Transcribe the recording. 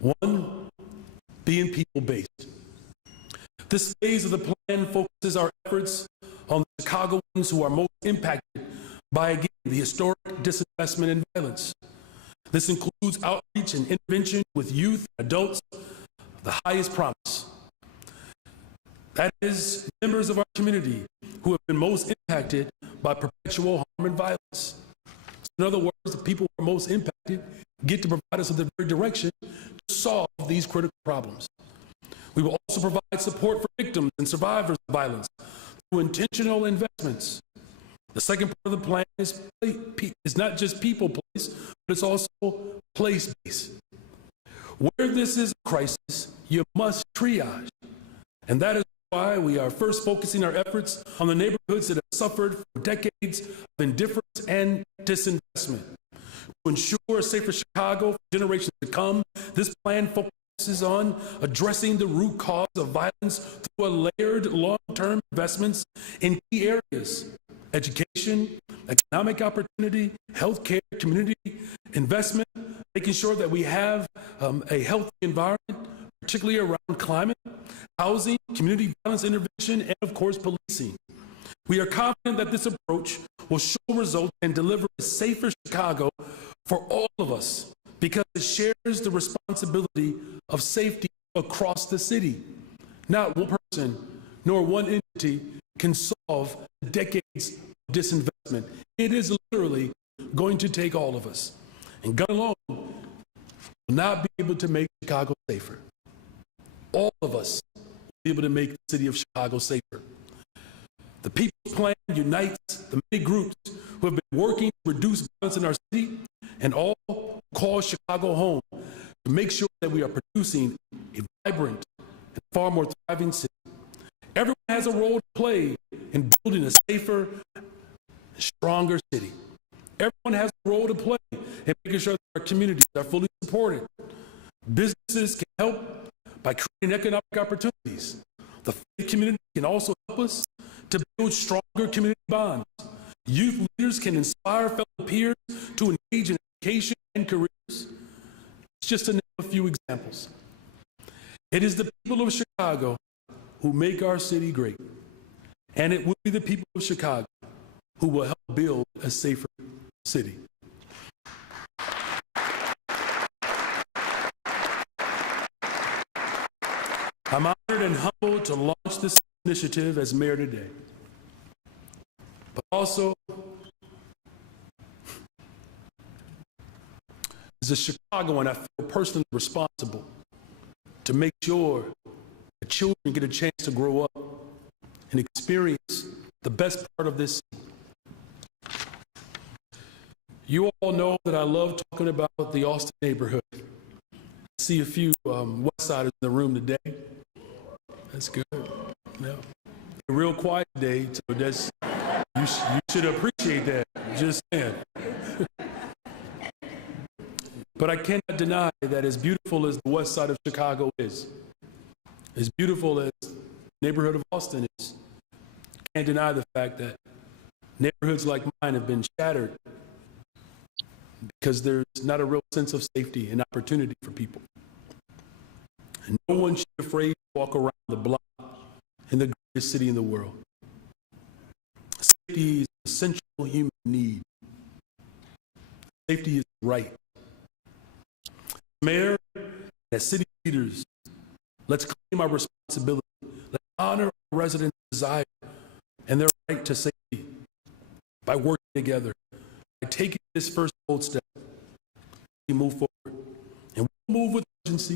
One, being people-based. This phase of the plan focuses our efforts on the Chicagoans who are most impacted by, again, the historic disinvestment and violence. This includes outreach and intervention with youth and adults of the highest promise. That is, members of our community who have been most impacted by perpetual harm and violence. In other words, the people who are most impacted get to provide us with the very direction to solve these critical problems. We will also provide support for victims and survivors of violence through intentional investments. The second part of the plan is not just people-based, but it's also place-based. Where this is a crisis, you must triage. And that is why we are first focusing our efforts on the neighborhoods that have suffered for decades of indifference and disinvestment. To ensure a safer Chicago for generations to come, this plan focuses on addressing the root cause of violence through a layered long-term investments in key areas: education, economic opportunity, healthcare, community investment, making sure that we have a healthy environment, particularly around climate, housing, community violence intervention, and of course, policing. We are confident that this approach will show results and deliver a safer Chicago for all of us, because it shares the responsibility of safety across the city. Not one person nor one entity can solve decades of disinvestment. It is literally going to take all of us. And gun alone will not be able to make Chicago safer. All of us will be able to make the city of Chicago safer. The People's Plan unites the many groups who have been working to reduce violence in our city and all call Chicago home to make sure that we are producing a vibrant and far more thriving city. Everyone has a role to play in building a safer, stronger city. Everyone has a role to play in making sure that our communities are fully supported. Businesses can help by creating economic opportunities. The faith community can also help us to build stronger community bonds. Youth leaders can inspire fellow peers to engage in education and careers. It's just to name a few examples. It is the people of Chicago who make our city great, and it will be the people of Chicago who will help build a safer city. I'm honored and humbled to launch this initiative as mayor today. But also, as a Chicagoan, I feel personally responsible to make sure that children get a chance to grow up and experience the best part of this city. You all know that I love talking about the Austin neighborhood. I see a few West Siders in the room today. That's good. Yeah. A real quiet day, so that's you should appreciate that. Just saying. But I cannot deny that as beautiful as the West Side of Chicago is, as beautiful as the neighborhood of Austin is, I can't deny the fact that neighborhoods like mine have been shattered because there's not a real sense of safety and opportunity for people. And no one should be afraid to walk around the block in the greatest city in the world. Safety is an essential human need. Safety is right. Mayor, as city leaders, let's claim our responsibility. Let's honor our residents' desire and their right to safety by working together, by taking this first bold step. We move forward, and we'll move with urgency,